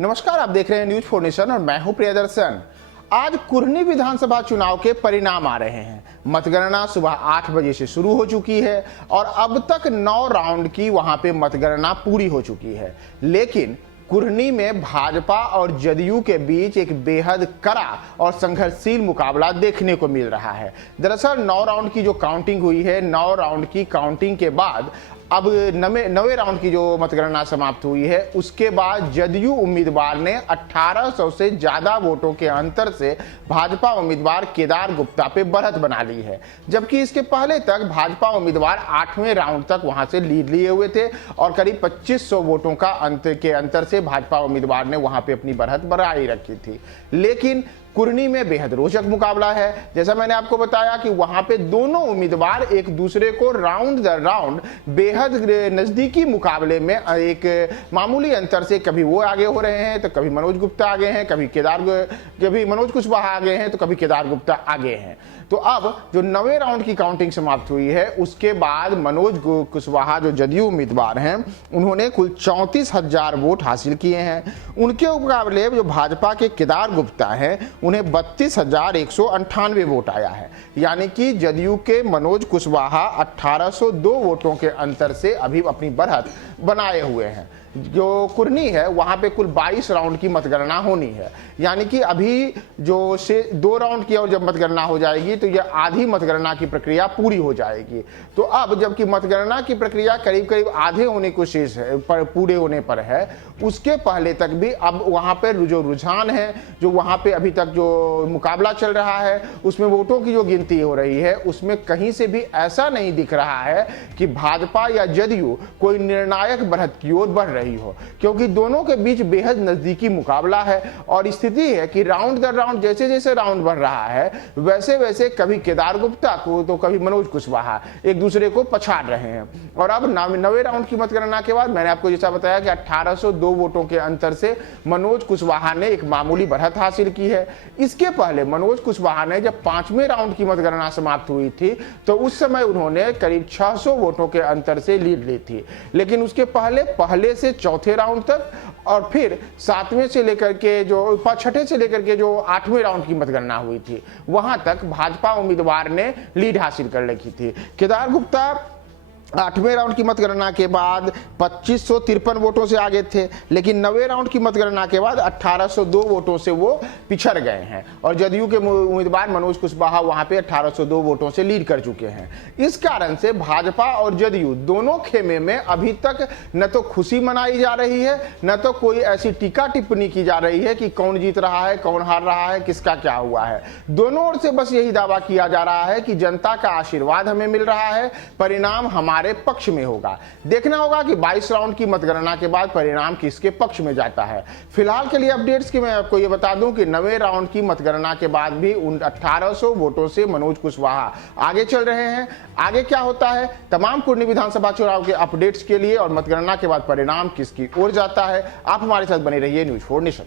नमस्कार, आप देख रहे हैं न्यूज 4 नेशन और मैं हूं प्रियदर्शन। आज कुरनी विधानसभा चुनाव के परिणाम आ रहे हैं। मतगणना सुबह 8 बजे से शुरू हो चुकी है और अब तक 9 राउंड की वहां पे मतगणना पूरी हो चुकी है। लेकिन कुरनी में भाजपा और जदयू के बीच एक बेहद कड़ा और संघर्षशील मुकाबला देखने को मिल रहा है। दरअसल 9 राउंड की जो काउंटिंग हुई है, 9 राउंड की काउंटिंग के बाद अब 9वें राउंड की जो मतगणना समाप्त हुई है, उसके बाद जदयू उम्मीदवार ने 1800 से ज्यादा वोटों के अंतर से भाजपा उम्मीदवार केदार गुप्ता पे बढ़त बना ली है। जबकि इसके पहले तक भाजपा उम्मीदवार 8वें राउंड तक वहां से लीड लिए हुए थे और करीब 2500 वोटों का अंतर से भाजपा उम्मीदवार ने वहां पे अपनी बढ़त बढ़ाई रखी थी। लेकिन कुरनी में बेहद रोचक मुकाबला है। जैसा मैंने आपको बताया कि वहां पे दोनों उम्मीदवार एक दूसरे को राउंड दर राउंड बेहद नजदीकी मुकाबले में एक मामूली अंतर से कभी वो आगे हो रहे हैं तो कभी मनोज गुप्ता आगे हैं, कभी मनोज कुशवाहा आगे हैं तो कभी केदार गुप्ता आगे हैं। तो अब जो 9वें राउंड की काउंटिंग समाप्त हुई है, उसके बाद मनोज कुशवाहा जो जदयू उम्मीदवार हैं, उन्होंने कुल 34,000 वोट हासिल किए हैं। उनके मुकाबले जो भाजपा के केदार गुप्ता हैं, उन्हें 32,198 वोट आया है। यानी कि जदयू के मनोज कुशवाहा 1802 वोटों के अंतर से अभी अपनी बढ़त बनाए हुए हैं। जो कुरनी है वहां पे कुल 22 राउंड की मतगणना होनी है। यानी कि अभी जो से 2 राउंड की और जब मतगणना हो जाएगी तो यह आधी मतगणना की प्रक्रिया पूरी हो जाएगी। तो अब जबकि मतगणना की प्रक्रिया करीब करीब आधे होने को शेष है, पूरे होने पर है, उसके पहले तक भी अब वहां पर जो रुझान है, जो वहां पे अभी तक जो मुकाबला चल रहा है, उसमें वोटों की जो गिनती हो रही है, उसमें कहीं से भी ऐसा नहीं दिख रहा है कि भाजपा या जदयू कोई निर्णायक बढ़त की ओर बढ़ रही हो, क्योंकि दोनों के बीच बेहद नजदीकी मुकाबला है। और स्थिति है कि राउंड दर राउंड जैसे जैसे राउंड बढ़ रहा है, वैसे वैसे कभी केदार गुप्ता को तो कभी मनोज कुशवाहा एक दूसरे को पछाड़ रहे हैं। और अब 9वें राउंड की मतगणना के बाद मैंने आपको जैसा बताया कि 1802 वोटों के अंतर से मनोज कुशवाहा ने एक मामूली बढ़त हासिल की है। इसके पहले मनोज कुशवाहा ने जब 5वें राउंड की मतगणना समाप्त हुई थी तो उस समय उन्होंने करीब 600 वोटों के अंतर से लीड ली थी। लेकिन उसके पहले से चौथे राउंड तक और फिर 7वें से लेकर के जो 6ठे से लेकर के जो 8वें राउंड की मतगणना हुई थी, वहां तक भाजपा उम्मीदवार ने लीड हासिल कर रखी थी। केदार गुप्ता 8वें राउंड की मतगणना के बाद 2553 वोटों से आगे थे, लेकिन 9वें राउंड की मतगणना के बाद 1802 वोटों से वो पिछड़ गए हैं और जदयू के उम्मीदवार मनोज कुशवाहा वहां पे 1802 वोटों से लीड कर चुके हैं। इस कारण से भाजपा और जदयू दोनों खेमे में अभी तक न तो खुशी मनाई जा रही है, न तो कोई ऐसी टीका टिप्पणी की जा रही है कि कौन जीत रहा है, कौन हार रहा है, किसका क्या हुआ है। दोनों ओर से बस यही दावा किया जा रहा है कि जनता का आशीर्वाद हमें मिल रहा है, परिणाम हमारे पक्ष में होगा। देखना होगा कि 22 राउंड की मतगणना के बाद परिणाम किसके पक्ष में जाता है। फिलहाल के लिए अपडेट्स की मैं आपको यह बता दूं कि 9वें राउंड की मतगणना के बाद भी उन 1800 वोटों से मनोज कुशवाहा आगे चल रहे हैं। आगे क्या होता है, तमाम कुरनी विधानसभा चुनाव के अपडेट्स के लिए और मतगणना के बाद परिणाम किसकी ओर जाता है, आप हमारे साथ बने रहिए न्यूज 4 नेशन।